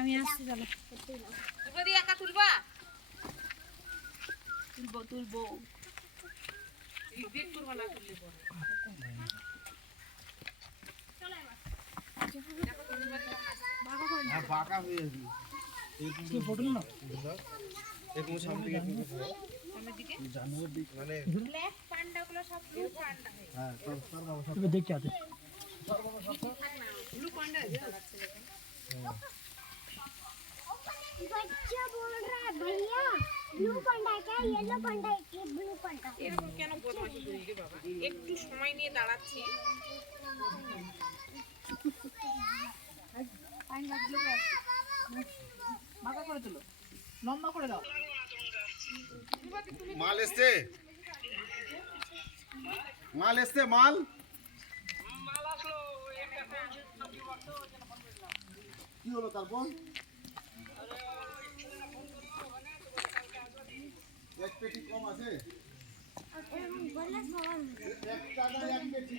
আমি আসছি চলো। তুলবো দিয়ে একা তুলবা? তুলবো। বেক করবা না তুললে পরে। হ্যাঁ বাঁকা হয়ে যাবে কি ফটো না এরকম সামনে দিকে সামনের দিকে জানুয়ারির দিকে মানে ব্ল্যাক পান্ডাগুলো সব ব্লু পান্ডা হয়ে হ্যাঁ তোর বাবা তুমি দেখতে আতে ब्लू पांडा है दाঁড়াচ্ছে দেখুন बच्चा बोल रहा है भैया ब्लू पांडा क्या येलो पांडा है कि ब्लू पांडा এরকম কেন বদমাশি করি রে বাবা একটু সময় নিয়ে দাঁড়াচ্ছি পাইন গাছগুলো বাঁকা করে তুলো, লম্বা করে দাও। মাল এসছে মাল আসলো কি হলো তারপর এক পেটি কম আছে बोला सवाल এক টাকা এক পেটি